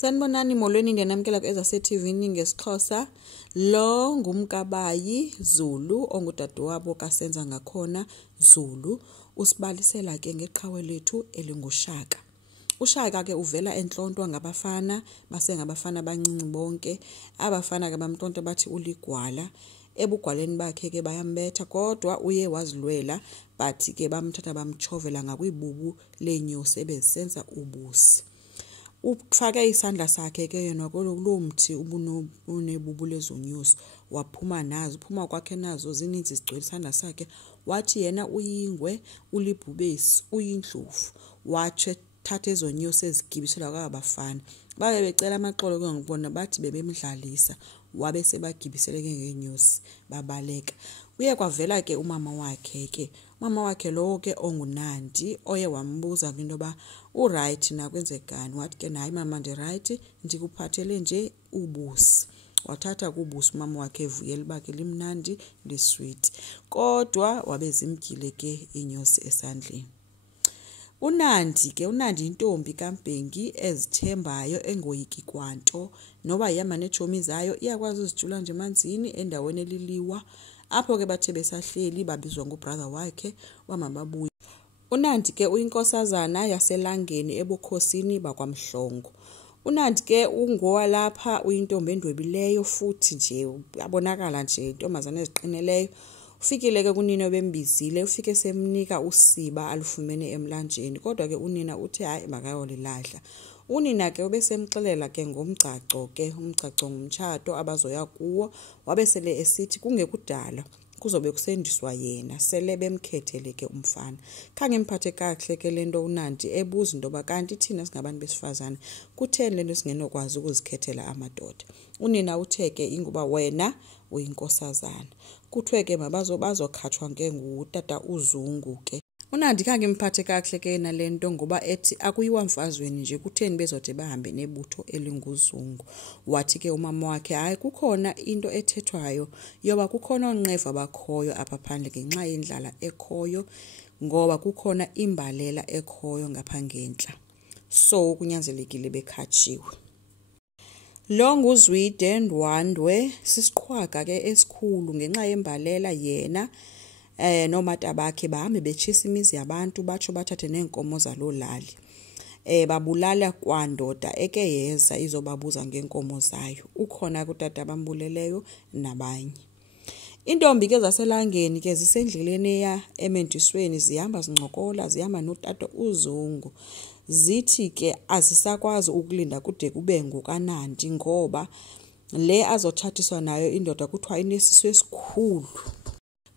Sanibonani molweni ndiyanamkela ku-TV ngesiXhosa. Lo ngumkabayi Zulu ongudadewabo kasenza ngakhona Zulu. Usibalisela ke ngeqhawe lethu elinguShaka. UShaka ke uvela enhlontwa ngabafana basengabafana abancinci bonke. Abafana ke bamntlonto bathi uligwala. Ebugwaleni bakhe ke bayambetha kodwa uye wazilwela bathi ke bamthatha bamchovela ngakwibubu lenyosi ebesenza ubusi. Ufake isandla sakhe ke yena kulo mthi unebubu lezonyosi waphuma nazo uphuma kwakhe nazo zininzi zigcwele isandla sakhe wathi yena uyingwe ulibhubesi uyindlovu watshe thatha ezonyosi ezigibisela kwabafana babe becela amaxolo ke ngibona bathi bebemdlalisa wabe sebagibisele ke ngenyosi babaleka. Uye kwavela ke umama wakhe lo ke ongunandi oye wambuza into ba uright na kwenzekani wathi ke hayi mama ndi right ndikuphathele nje ubusi. Wathatha kubusi umama wakhe evuyela bakhe limnandi lisweet kodwa wabezimgile ke inyosi esandleni. Unandi intombi kaMbhengi ezithembayo engoyiki kwanto noba ihamba neetshomi zayo iyakwazi uzijula nje emanzini endaweni eliliwa. Apho ke bathe besahleli babizwa ngobrother wakhe wamababuye. Unandi ke uyinkosazana yaselangeni ebukhosini bakwaMhlongo. Unandi ke ungowalapha uyintombi endwebileyo futhi nje abonakala nje intombazana eziqineleyo. Ufikile ke kunina bembizile ufike semnika usiba alufumene emlanjeni kodwa ke unina uthe hayi makayolilahla. Unina ke ubesemxelela ke ngomgcaco ke umgcaco ngumtshato abazoya kuwo wabesele esithi kungekudala kuzobe kusendiswa yena sele bemkhethele ke umfana. Khange imphathe kahle ke lento Unandi ebuza into bakanti thina singabantu besifazane kutheni lento singenokwazi ukuzikhethela amadoda. Unina uthe ke ingoba wena uyinkosazana kuthiwe ke bazokhatshwa ke ngutata uZungu ke. Unandi khange imphathe kahle ke nalento ngoba ethi akuyiwa mfazweni nje kutheni bezode bahambe nebutho elinguzungu. Wathi ke umama wakhe hayi kukhona into ethethwayo yoba kukhona onqeva bakhoyo apha phandle ngenxa yendlala ekhoyo ngoba kukhona imbalela ekhoyo ngapha ngenhla so kunyanzelekile bekhatshiwe. Lo nguzwide Ndwandwe sisiqhwaga ke esikhulu ngenxa yembalela yena nomata bakhe bahambe betshisa imizi yabantu batsho bathathe neenkomo zalolali. Babulala kwandoda eke yeza izobabuza ngenkomo zayo. Ukhona kutata bambuleleyo nabanye. Intombi ke zaselangeni ke zisendleleni eya emendisweni zihamba zincokola zihamba notata uZungu. Zithi ke azisakwazi ukulinda kude kube ngokaNandi ngoba le azotshatiswa nayo indoda kuthiwa inesisu esikhulu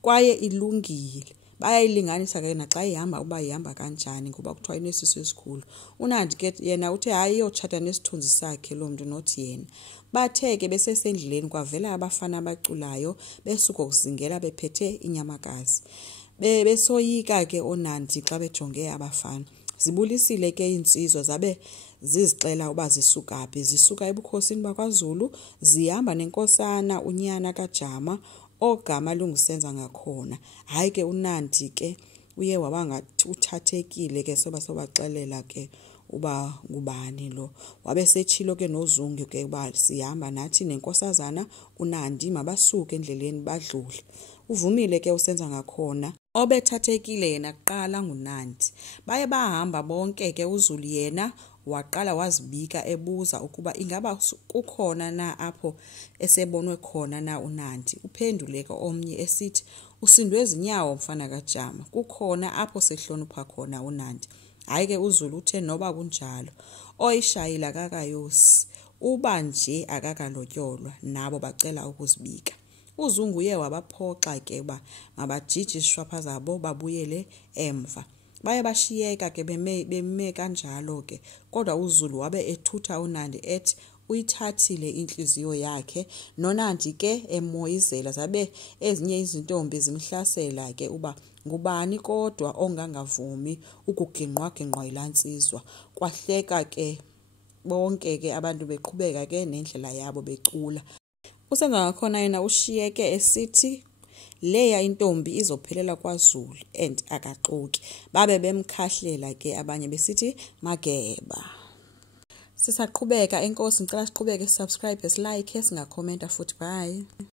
kwaye ilungile. Bayayilinganisa ke naxa ihamba uba ihamba kanjani ngoba kuthiwa inesisu esikhulu. Unandi ke yena uthe hayi iyotshata nesithunzi sakhe lo mntu nothi yena. Bathe ke besesendleleni kwavela abafana abaculayo besuka ukuzingela bephethe inyamakazi. Besoyika ke Onandi xa bejonge abafana. Zibulisile ke insizwa zabe zizixela uba zisuka phi. Zisuka ebukhosini bakwaZulu zihamba nenkosana unyana kaJama ogama lungusenza ngakhona. Hayi ke Unandi ke uye waba ngathi uthathekile ke sobaxelela ke uba ngubani lo. Wabe setshilo ke noZungu ke uba sihamba nathi nenkosazana Unandi mabasuke endleleni badlule. Uvumile ke usenza ngakhona obethathekile yena kuqala nguNandi. Baye bahamba bonke ke uZulu yena waqala wazibika ebuza ukuba ingaba kukhona na apho esebonwe khona na Unandi. Uphendule ke omnye esithi usindwe ezinyawo mfana kaJama kukhona apho sehlonipha khona Unandi. Hayi ke uZulu uthe noba kunjalo oyishayila kakayosi uba nje akakalotyolwa nabo bacela ukuzibika. uZungu uye wabaphoxa ke ba mabajije ishwapha zabo babuyele emva. Baye bashiyeka ke beme kanjalo ke kodwa uZulu wabe ethutha Unandi ethi uyithathile inhliziyo yakhe. Nonandi ke emoyizela zabe ezinye izintombi zimhlasela ke uba ngubani kodwa ongangavumi ukuginqwa ilansizwa. Kwahleka ke bonke ke abantu beqhubeka ke nendlela yabo becula. Usenza ngakhona yena ushiyeke esithi leya intombi izophelela kwaZulu and akaxoki. Babe bemkhahlela ke abanye besithi mageba. Sisaqhubeka enkosi ngicela siqhubeke subscribe, silike, singakhomenta futhi. Bye.